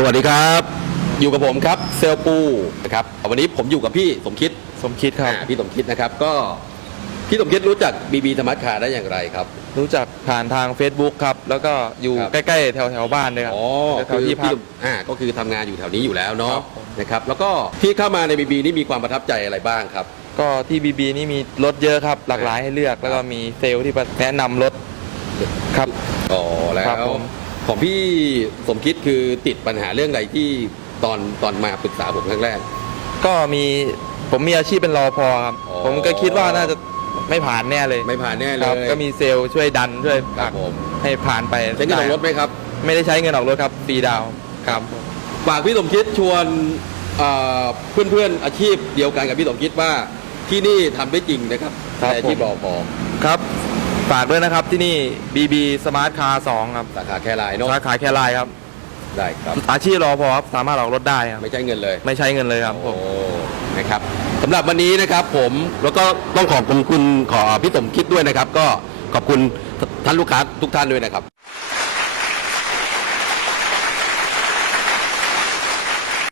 สวัสดีครับ อยู่กับผมครับเซลปูนะครับวันนี้ผมอยู่กับพี่สมคิดสมคิดครับอ่าพี่สมคิดนะครับก็พี่สมคิดรู้จักบีบีธรรมคาได้อย่างไรครับ รู้จักผ่านทาง Facebook ครับ แล้วก็อยู่ครับ ใกล้ๆแถวแถวๆบ้านเลยครับอ๋อแถคืวอๆที่พัพี่ก อ่าก็คือทำงานอยู่แถวนี้อยู่แล้วเนาะครับผม นะครับแล้วก็ที่เข้ามาในบีบีนี่มีความประทับใจอะไรบ้างครับ ก็ที่บีบีนี่มีรถเยอะครับ หลากหลายให้เลือก แล้วก็มีเซลล์ที่แนะนำรถครับ อ๋อแล้ครับวผม ของพี่สมคิดคือติดปัญหาเรื่องอะไรที่ตอนตอนมาปรึกษาผมครั้งแรก ก็มีผมมีอาชีพเป็นรอพอครับ อ๋อ ผมก็คิดว่าน่าจะไม่ผ่านแน่เลยไม่ผ่านแน่เลครับยก็มีเซลล์ช่วยดันช่วยคผรัลับกผมให้ผ่านไปใช้เงินออกรถไหมครับ ไม่ได้ใช้เงินออกรถครับฟรีดาวน์ครับ ฝากพี่สมคิดชวนเอ่อเพื่อนๆอาชีพเดียวกันกับพี่สมคิดว่าที่นี่ทำได้จริงนะครับครับในอาชีพผม รอพอ ครับ ฝากด้วยนะครับที่นี่ BB Smart Car 2ครับสาขาแค่ไลน์เนาะสาขาแครายครับ ได้ครับ อาชีพรอพอครับสามารถออกรถได้ครับไม่ใช้เงินเลย ไม่ใช้เงินเลยครับผมโอ้นะครับสำหรับวันนี้นะครับผมแล้วก็ต้องขอบคุณคุณขอพี่สมคิดด้วยนะครับ ก็ขอบคุณท่านลูกค้าทุกท่านด้วยนะครับ